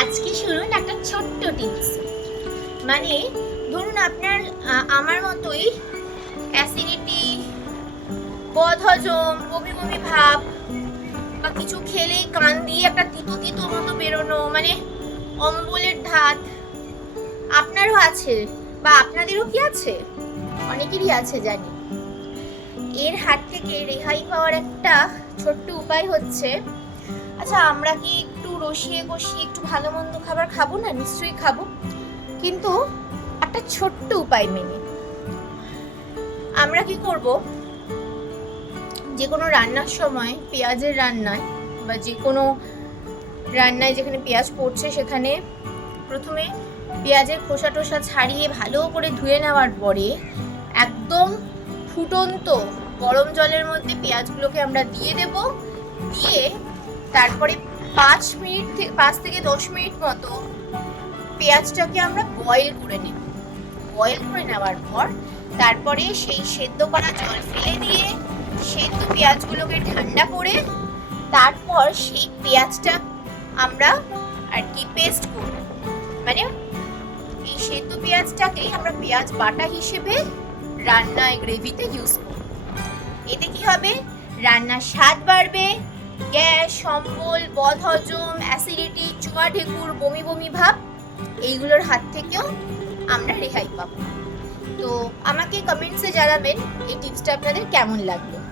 আজকে শুনুন একটা ছোট্ট টিপস। মানে ধরুন আপনার আমার মতোই অ্যাসিডিটি, বদহজম, বমি বমি ভাব, বা কিছু খেলেই কান দিয়ে একটা তিতো তিতো মতো বেরোনো, মানে অম্বলের ধাত আপনারও আছে বা আপনাদেরও কি আছে? অনেকেরই আছে জানি। এর হাত থেকে রেহাই পাওয়ার একটা ছোট্ট উপায় হচ্ছে, আচ্ছা আমরা কি একটু রসিয়ে কষিয়ে একটু ভালো মন্দ খাবার খাবো না? নিশ্চয়ই খাবো, কিন্তু একটা ছোট্ট উপায় মেনে আমরা কি করব, যে কোনো রান্নার সময় পেঁয়াজের রান্নায় বা যে কোনো রান্নায় যেখানে পেঁয়াজ পড়ছে সেখানে প্রথমে পেঁয়াজের খোসা টোসা ছাড়িয়ে ভালো করে ধুয়ে নেওয়ার পরে একদম ফুটন্ত গরম জলের মধ্যে পেঁয়াজগুলোকে আমরা দিয়ে দেব। দিয়ে তারপরে 5 থেকে 10 মিনিট মতো পেঁয়াজটাকে আমরা বয়েল করে নেব। বয়েল করে নেওয়ার পর তারপরে সেই সেদ্ধ করা জল ফেলে দিয়ে সেদ্ধ পেঁয়াজগুলোকে ঠান্ডা করে তারপর সেই পেঁয়াজটা আমরা আর কি পেস্ট করব। মানে এই সেদ্ধ পেঁয়াজটাকে আমরা পেঁয়াজ বাটা হিসেবে রান্নায় গ্রেভিতে ইউজ করব। এতে কি হবে? রান্নার স্বাদ বাড়বে, গ্যাস, অম্বল, বদহজম, অ্যাসিডিটি, চুয়া ঢেকুর, বমি বমি ভাব এইগুলোর হাত থেকেও আমরা রেহাই পাবো। তো আমাকে কমেন্টসে জানাবেন এই টিপসটা আপনাদের কেমন লাগলো।